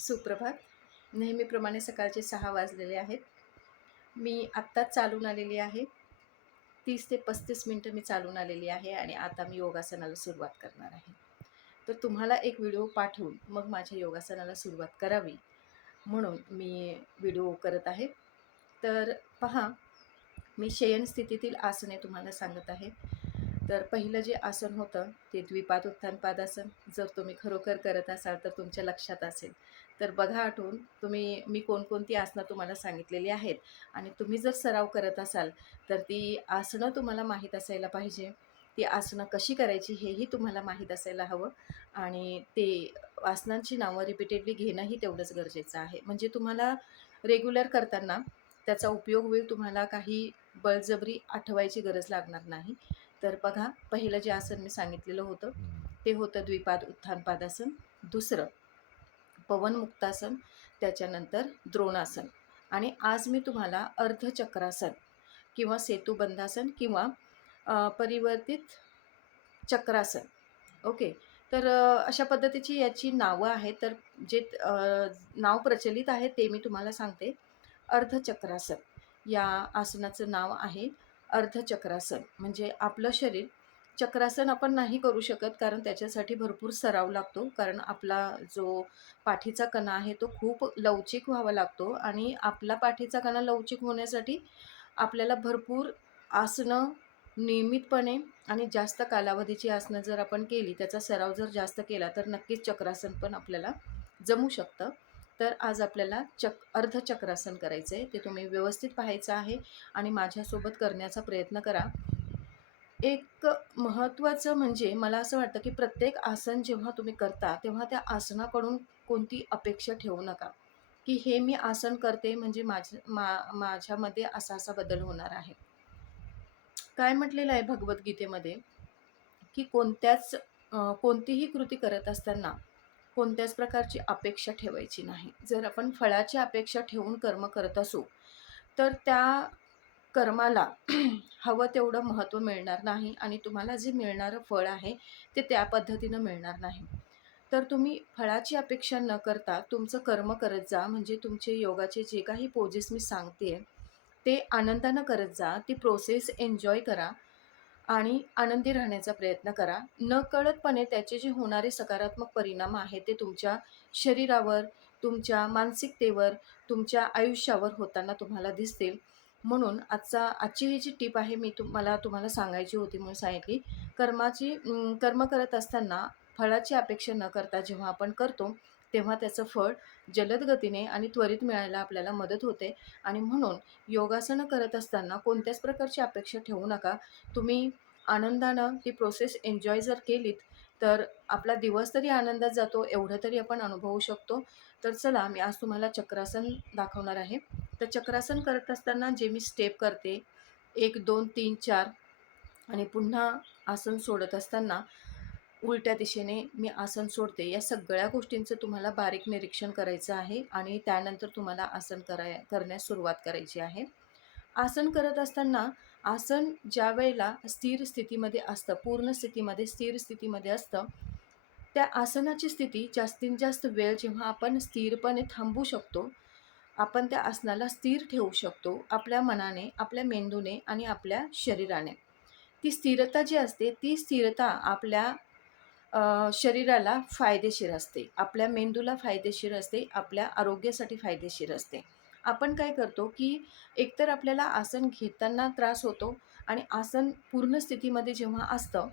सुप्रभात. नेहमीप्रमाणे सकाळचे 6 वाजलेले आहेत. मी आत्ताच चालून आलेली आहे. 30 ते 35 मिनिटं मी चालून आलेली आहे आणि आता मी योगासनाला सुरुवात करणार आहे. तर तुम्हाला एक व्हिडिओ पाठवून मग माझ्या योगासनाला सुरुवात करावी म्हणून मी व्हिडिओ करत आहे. तर पहा, मी शयन स्थितीतील आसने तुम्हाला सांगत आहे. तर पहिलं जे आसन होतं ते द्विपाद उत्थान पादासन. जर तुम्ही खरोखर करत असाल तर तुमच्या लक्षात असेल. तर बघा आठवून मी कोणकोणती आसनं तुम्हाला सांगितलेली आहेत आणि तुम्ही जर सराव करत असाल तर ती आसनं तुम्हाला माहीत असायला पाहिजे. ती आसनं कशी करायची हेही तुम्हाला माहीत असायला हवं आणि ते आसनांची नावं रिपीटेडली घेणंही तेवढंच गरजेचं आहे. म्हणजे तुम्हाला रेग्युलर करताना त्याचा उपयोग होईल. तुम्हाला काही बळजबरी आठवायची गरज लागणार नाही. तर बघा, पहिलं जे आसन मी सांगितलेलं होतं ते होतं द्विपाद उत्थान पादासन. दुसरं पवनमुक्तासन, त्याच्यानंतर द्रोणासन आणि आज मी तुम्हाला अर्धचक्रासन किंवा सेतुबंधासन किंवा परिवर्तित चक्रासन. ओके. तर अशा पद्धतीची याची नावं आहेत. तर जे नाव प्रचलित आहे ते मी तुम्हाला सांगते. अर्धचक्रासन या आसनाचं नाव आहे अर्धचक्रासन. म्हणजे आपलं शरीर चक्रासन आपण नाही करू शकत कारण त्याच्यासाठी भरपूर सराव लागतो. कारण आपला जो पाठीचा कणा आहे तो खूप लवचिक व्हावा लागतो आणि आपला पाठीचा कणा लवचिक होण्यासाठी आपल्याला भरपूर आसनं नियमितपणे आणि जास्त कालावधीची आसनं जर आपण केली, त्याचा सराव जर जास्त केला तर नक्कीच चक्रासन पण आपल्याला जमू शकतं. तर आज आपल्याला अर्धचक्रासन करायचं आहे. ते तुम्ही व्यवस्थित पाहायचं आहे आणि माझ्यासोबत करण्याचा प्रयत्न करा. एक महत्त्वाचं म्हणजे मला असं वाटतं, की प्रत्येक आसन जेव्हा तुम्ही करता, तेव्हा त्या आसनाकडून कोणती अपेक्षा ठेवू नका, की हे मी आसन करते म्हणजे माझ्यामध्ये असा बदल होणार आहे. काय म्हटलेलं आहे भगवद्गीतेमध्ये, की कोणतीही कृती करत असताना कोणत्याच प्रकारची अपेक्षा ठेवायची नाही. जर आपण फळाची अपेक्षा ठेवून कर्म करत असू, तर त्या कर्माला हवं तेवढं महत्त्व मिळणार नाही आणि तुम्हाला जे मिळणारं फळ आहे, ते त्या पद्धतीनं मिळणार नाही. तर तुम्ही फळाची अपेक्षा न करता तुमचं कर्म करत जा. म्हणजे तुमचे योगाचे जे काही पोजेस मी सांगते आहे, ते आनंदानं करत जा. ती प्रोसेस एन्जॉय करा आणि आनंदी राहण्याचा प्रयत्न करा. नकळतपणे त्याचे जे होणारे सकारात्मक परिणाम आहेत, ते तुमच्या शरीरावर, तुमच्या मानसिकतेवर, तुमच्या आयुष्यावर होताना तुम्हाला दिसतील. म्हणून आजची ही जी टिप आहे मी तुम्हाला सांगायची होती म्हणून सांगितली. कर्म करत असताना फळाची अपेक्षा न करता जेव्हा आपण करतो, तेव्हा त्याचं फळ जलद गतीने आणि त्वरित मिळायला आपल्याला मदत होते आणि म्हणून योगासनं करत असताना कोणत्याच प्रकारची अपेक्षा ठेवू नका. तुम्ही आनंदानं ती प्रोसेस एन्जॉय जर केलीत, तर आपला दिवस तरी आनंदात जातो एवढं तरी आपण अनुभवू शकतो. तर चला, मी आज तुम्हाला चक्रासन दाखवणार आहे. तर चक्रासन करत असताना जे मी स्टेप करते 1, 2, 3, 4 आणि पुन्हा आसन सोडत असताना उलट्या दिशेने मी आसन सोडते. या सगळ्या गोष्टींचं तुम्हाला बारीक निरीक्षण करायचं आहे आणि त्यानंतर तुम्हाला आसन करण्यास सुरुवात करायची आहे. आसन करत असताना आसन ज्यावेळेला स्थिर स्थितीमध्ये असतं, पूर्ण स्थितीमध्ये, स्थिर स्थितीमध्ये असतं, त्या आसनाची स्थिती जास्तीत जास्त वेळ जेव्हा आपण स्थिरपणे थांबू शकतो, आपण त्या आसनाला स्थिर ठेवू शकतो आपल्या मनाने, आपल्या मेंदूने आणि आपल्या शरीराने. ती स्थिरता जी असते, ती स्थिरता आपल्या शरीराला फायदेशीर असते, आपल्या मेंदूला फायदेशीर असते, आपल्या आरोग्यासाठी फायदेशीर असते. आपण काय करतो, की एकतर आपल्याला आसन घेताना त्रास होतो आणि आसन पूर्ण स्थितीमध्ये जेव्हा असतं,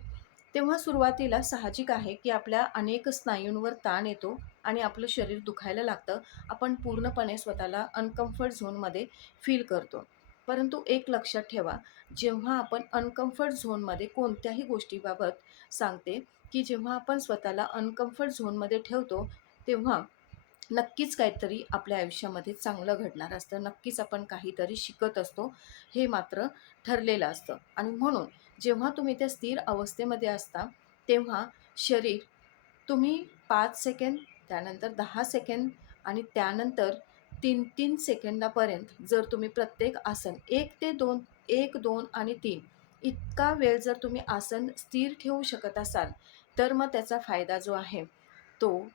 तेव्हा सुरुवातीला साहजिक आहे, की आपल्या अनेक स्नायूंवर ताण येतो आणि आपलं शरीर दुखायला लागतं. आपण पूर्णपणे स्वतःला अनकम्फर्ट झोनमध्ये फील करतो. परंतु एक लक्षात ठेवा, जेव्हा आपण अनकम्फर्ट झोनमध्ये कोणत्याही गोष्टीबाबत सांगते, की जेव्हा आपण स्वतःला अनकम्फर्ट झोनमध्ये ठेवतो, तेव्हा नक्कीच काहीतरी आपल्या आयुष्यामध्ये चांगलं घडणार असतं. नक्कीच आपण काहीतरी शिकत असतो, हे मात्र ठरलेलं असतं. आणि म्हणून जेव्हा तुम्ही त्या स्थिर अवस्थेमध्ये असता, तेव्हा शरीर तुम्ही 5 सेकंद, त्यानंतर 10 सेकंद आणि त्यानंतर 3-3 सेकंदापर्यंत जर तुम्ही प्रत्येक आसन 1 ते 2, 1, 2 आणि 3 इतका वेळ जर तुम्ही आसन स्थिर ठेवू शकत असाल, तर मग त्याचा फायदा जो आहे तो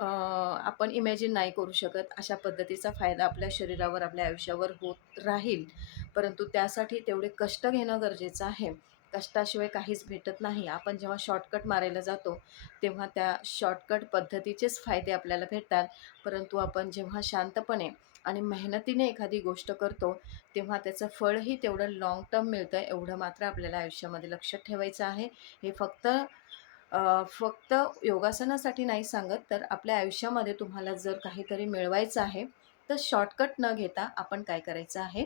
आपण इमॅजिन नाही करू शकत. अशा पद्धतीचा फायदा आपल्या शरीरावर, आपल्या आयुष्यावर होत राहील. परंतु त्यासाठी तेवढे कष्ट घेणं गरजेचं आहे. कष्टाशिवाय काहीच भेटत नाही. आपण जेव्हा शॉर्टकट मारायला जातो, तेव्हा त्या शॉर्टकट पद्धतीचेच फायदे आपल्याला भेटतात. परंतु आपण जेव्हा शांतपणे आणि मेहनतीने एखादी गोष्ट करतो, तेव्हा त्याचं फळही तेवढं लाँग टर्म मिळतं, एवढं मात्र आपल्याला आयुष्यामध्ये लक्षात ठेवायचं आहे. हे फक्त योगासनासाठी नाही सांगत, तर आपल्या आयुष्यामध्ये तुम्हाला जर काहीतरी मिळवायचं आहे, तर शॉर्टकट न घेता आपण काय करायचं आहे,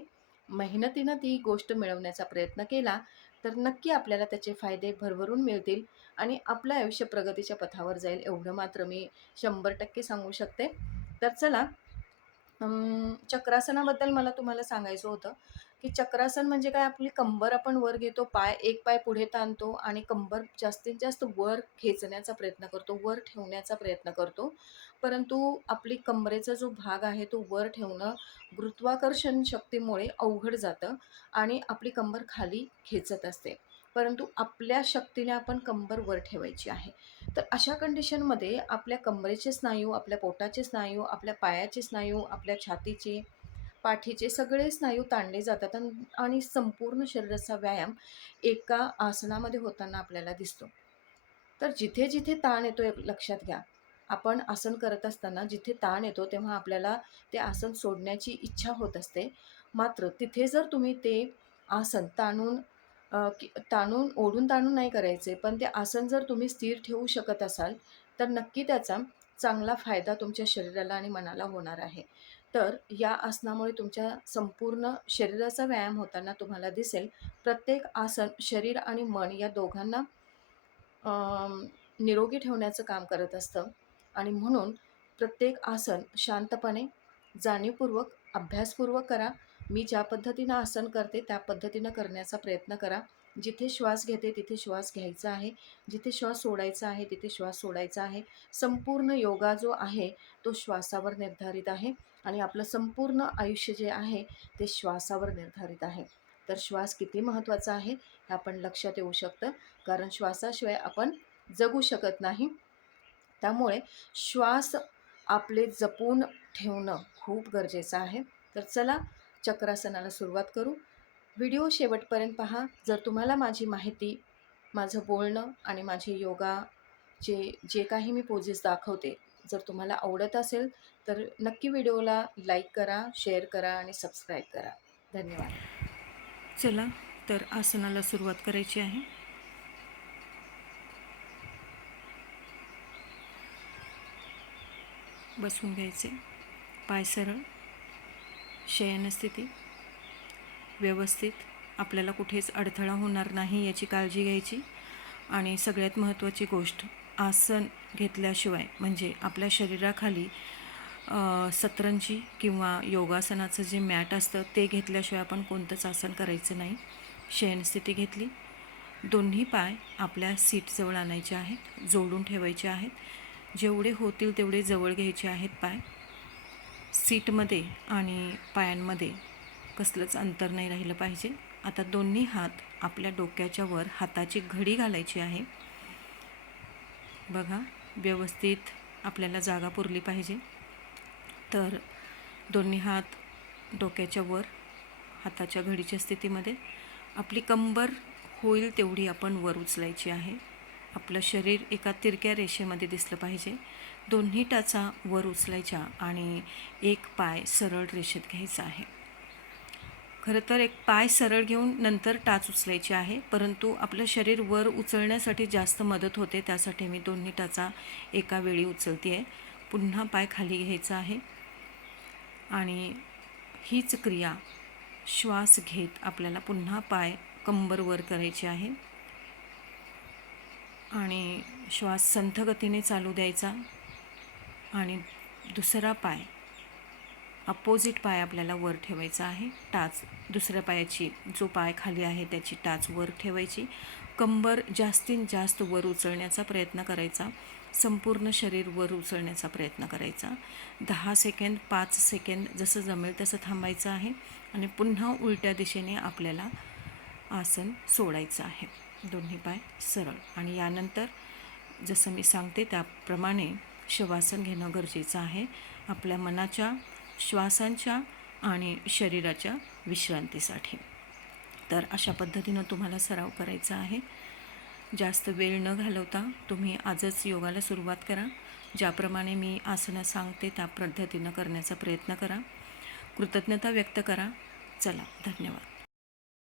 मेहनतीनं ती गोष्ट मिळवण्याचा प्रयत्न केला, तर नक्की आपल्याला त्याचे फायदे भरभरून मिळतील आणि आपलं आयुष्य प्रगतीच्या पथावर जाईल, एवढं मात्र मी 100% सांगू शकते. तर चला, चक्रासनाबद्दल मला तुम्हाला सांगायचं होतं, की चक्रासन म्हणजे काय, आपली कंबर आपण वर घेतो, एक पाय पुढे ताणतो आणि कंबर जास्तीत जास्त वर खेचण्याचा प्रयत्न करतो, वर ठेवण्याचा प्रयत्न करतो. परंतु आपली कंबरेचा जो भाग आहे तो वर ठेवणं गुरुत्वाकर्षण शक्तीमुळे अवघड जातं आणि आपली कंबर खाली खेचत असते. परंतु आपल्या शक्तीने आपण कंबर वर ठेवायची आहे. तर अशा कंडिशनमध्ये आपल्या कंबरेचे स्नायू, आपल्या पोटाचे स्नायू, आपल्या पायाचे स्नायू, आपल्या छातीचे, पाठीचे सगळे स्नायू ताणले जातात आणि संपूर्ण शरीराचा व्यायाम एका आसनामध्ये होताना आपल्याला दिसतो. तर जिथे जिथे ताण येतो लक्षात घ्या. आपण आसन करत असताना जिथे ताण येतो तेव्हा आपल्याला ते आसन सोडण्याची इच्छा होत असते. मात्र तिथे जर तुम्ही ते आसन ओढून ताणून नाही करायचे, पण ते आसन जर तुम्ही स्थिर ठेवू शकत असाल, तर नक्की त्याचा चांगला फायदा तुमच्या शरीराला आणि मनाला होणार आहे. तर या आसनामुळे तुमच्या संपूर्ण शरीराचा व्यायाम होताना तुम्हाला दिसेल. प्रत्येक आसन शरीर आणि मन या दोघांना निरोगी ठेवण्याचं काम करत असतं आणि म्हणून प्रत्येक आसन शांतपणे, जाणीवपूर्वक, अभ्यासपूर्वक करा. मी ज्या पद्धतीनं आसन करते त्या पद्धतीनं करण्याचा प्रयत्न करा. जिथे श्वास घेते तिथे श्वास घ्यायचा आहे, जिथे श्वास सोडायचा आहे तिथे श्वास सोडायचा आहे. संपूर्ण योगा जो आहे तो श्वासावर निर्धारित आहे आणि आपलं संपूर्ण आयुष्य जे आहे ते श्वासावर निर्धारित आहे. तर श्वास किती महत्त्वाचा आहे हे आपण लक्षात येऊ शकतं, कारण श्वासाशिवाय आपण जगू शकत नाही. त्यामुळे श्वास आपले जपून ठेवणं खूप गरजेचं आहे. तर चला, चक्रासनाला सुरुवात करू. व्हिडिओ शेवटपर्यंत पहा. जर तुम्हाला माझी माहिती, माझं बोलणं आणि माझे योगाचे जे काही मी पोजेस दाखवते, जर तुम्हाला आवडत असेल तर नक्की व्हिडिओला लाईक करा, शेअर करा आणि सबस्क्राईब करा. धन्यवाद. चला, तर आसनाला सुरुवात करायची आहे. बसून घ्यायचे, पाय सरळ, शयनस्थिती व्यवस्थित. आपल्याला कुठेच अडथळा होणार नाही याची काळजी घ्यायची. आणि सगळ्यात महत्त्वाची गोष्ट, आसन घेतल्याशिवाय म्हणजे आपल्या शरीराखाली सतरंजी किंवा योगासनाचं जे मॅट असतं ते घेतल्याशिवाय आपण कोणतंच आसन करायचं नाही. शयनस्थिती घेतली, दोन्ही पाय आपल्या सीटजवळ आणायचे आहेत, जोडून ठेवायचे आहेत. जेवढे होतील तेवढे जवळ घ्यायचे आहेत पाय. सीटमध्ये आणि पायांमध्ये कसलंच अंतर नाही राहिलं पाहिजे. आता दोन्ही हात आपल्या डोक्याच्या वर, हाताची घडी घालायची आहे. बघा, व्यवस्थित आपल्याला जागा पुरली पाहिजे. तर दोन्ही हात डोक्याच्या वर, हाताच्या घडीच्या स्थितीमध्ये. आपली कंबर होईल तेवढी आपण वर उचलायची आहे. आपलं शरीर एका तिरक्या रेषेमध्ये दिसलं पाहिजे. दोन्ही टाचा वर उचलायच्या आणि एक पाय सरळ रेषेत घ्यायचा आहे. खरं तर एक पाय सरळ घेऊन नंतर टाच उचलायची आहे, परंतु आपलं शरीर वर उचलण्यासाठी जास्त मदत होते, त्यासाठी मी दोन्ही टाचा एका वेळी उचलते आहे. पुन्हा पाय खाली घ्यायचा आहे आणि हीच क्रिया श्वास घेत आपल्याला पुन्हा पाय कंबर वर करायचे आहे आणि श्वास संथ गतीने चालू द्यायचा आणि दुसरा पाय, अपोजिट पाय आपल्याला वर ठेवायचा आहे. टाच दुसऱ्या पायाची, जो पाय खाली आहे त्याची टाच वर ठेवायची. कंबर जास्तीत जास्त वर उचलण्याचा प्रयत्न करायचा, संपूर्ण शरीर वर उचलण्याचा प्रयत्न करायचा. 10 सेकंद, 5 सेकंद जसं जमेल तसं थांबायचं आहे आणि पुन्हा उलट्या दिशेने आपल्याला आसन सोडायचं आहे. दोन्ही पाय सरळ. आणि यानंतर जसं मी सांगते त्याप्रमाणे शवासन घेणं गरजेचं आहे आपल्या मनाच्या, श्वासांच्या आणि शरीराच्या विश्रांतीसाठी. तर अशा पद्धतीनं तुम्हाला सराव करायचा आहे. जास्त वेळ न घालवता तुम्ही आजच योगाला सुरुवात करा. ज्याप्रमाणे मी आसनं सांगते त्या पद्धतीनं करण्याचा प्रयत्न करा. कृतज्ञता व्यक्त करा. चला, धन्यवाद.